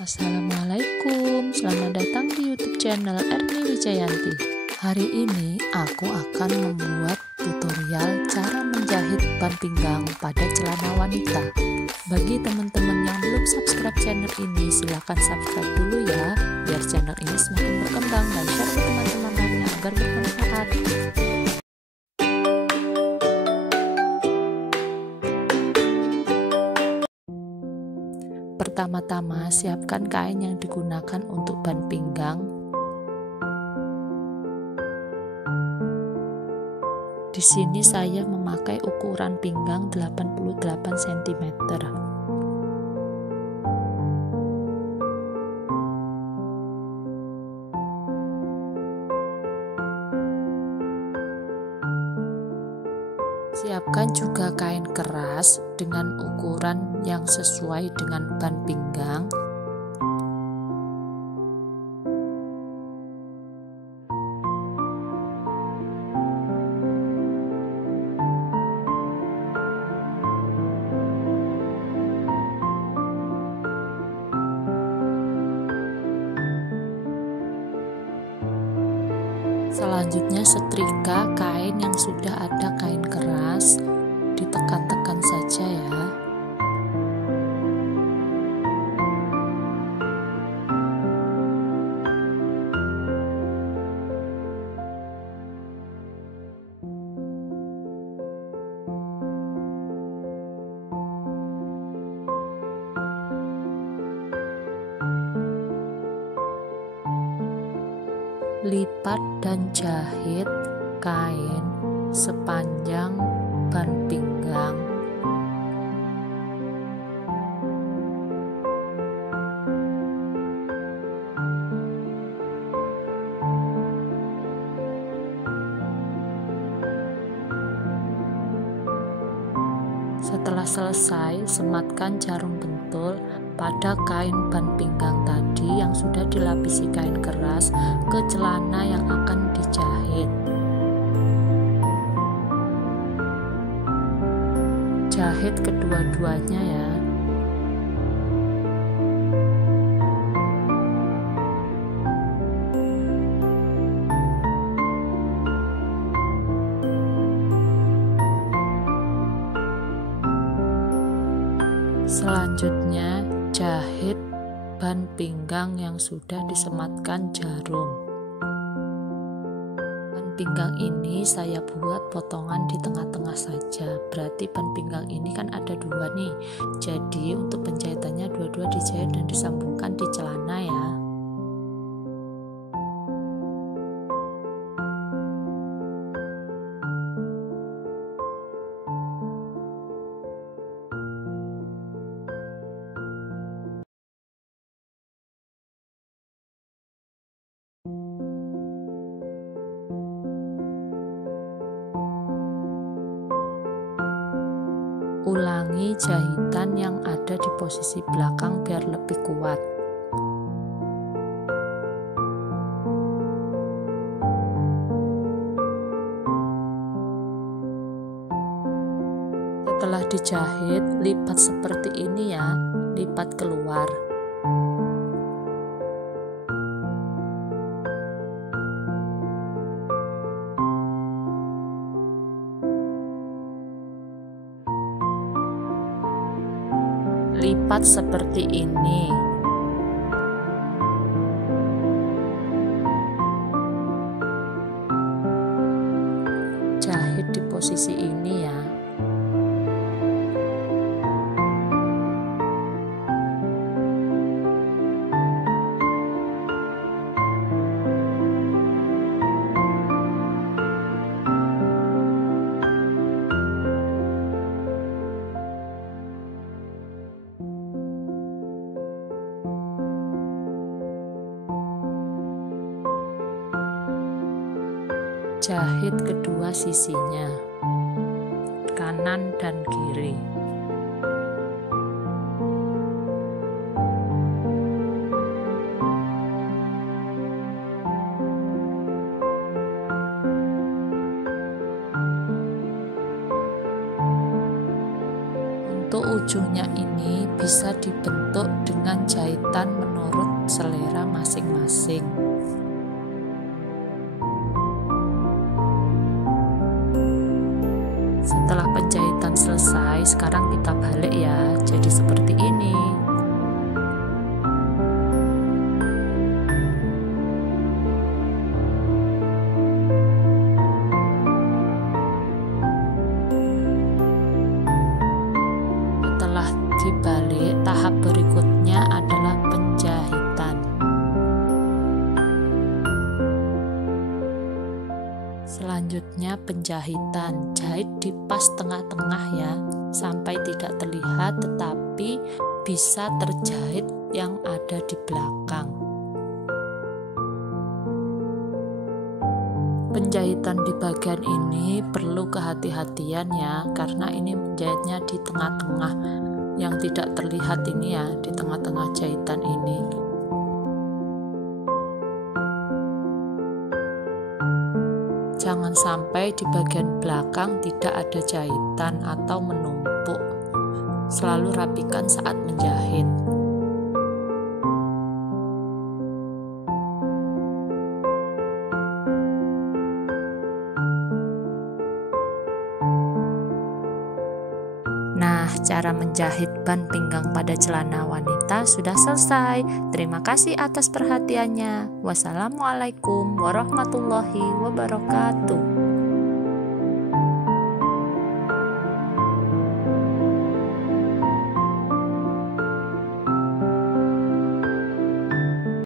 Assalamualaikum, selamat datang di YouTube channel Erni Wijayanti. Hari ini aku akan membuat tutorial cara menjahit ban pinggang pada celana wanita. Bagi teman-teman yang belum subscribe channel ini, silahkan subscribe dulu ya, biar channel ini semakin berkembang dan share ke teman-teman lainnya agar bermanfaat. Pertama-tama, siapkan kain yang digunakan untuk ban pinggang. Di sini saya memakai ukuran pinggang 88 cm. Siapkan juga kain keras dengan ukuran yang sesuai dengan ban pinggang. Selanjutnya setrika kain yang sudah ada kain keras, ditekan-tekan saja ya. Lipat dan jahit kain sepanjang ban pinggang. Setelah selesai, sematkan jarum pentul pada kain ban pinggang tadi yang sudah dilapisi kain keras ke celana yang akan dijahit. Jahit kedua-duanya ya. Selanjutnya, jahit ban pinggang yang sudah disematkan jarum. Ban pinggang ini saya buat potongan di tengah-tengah saja, berarti ban pinggang ini kan ada dua nih, jadi untuk penjahitannya dua-dua dijahit dan disambungkan di celana ya. Ulangi jahitan yang ada di posisi belakang biar lebih kuat. Setelah dijahit, lipat seperti ini ya, lipat keluar. Lipat seperti ini. Jahit di posisi ini ya. Jahit kedua sisinya, kanan dan kiri. Untuk ujungnya ini bisa dibentuk dengan jahitan menurun selera masing-masing. Setelah penjahitan selesai, sekarang kita balik ya, jadi seperti ini. Setelah dibalik, tahap berikutnya adalah penjahitan. Selanjutnya penjahitan, jahit di pas tengah-tengah ya, sampai tidak terlihat tetapi bisa terjahit yang ada di belakang. Penjahitan di bagian ini perlu kehati-hatian ya, karena ini menjahitnya di tengah-tengah, yang tidak terlihat ini ya, di tengah-tengah jahitan ini. Jangan sampai di bagian belakang tidak ada jahitan atau menumpuk. Selalu rapikan saat menjahit. Nah, cara menjahit ban pinggang pada celana wanita sudah selesai. Terima kasih atas perhatiannya. Wassalamualaikum warahmatullahi wabarakatuh.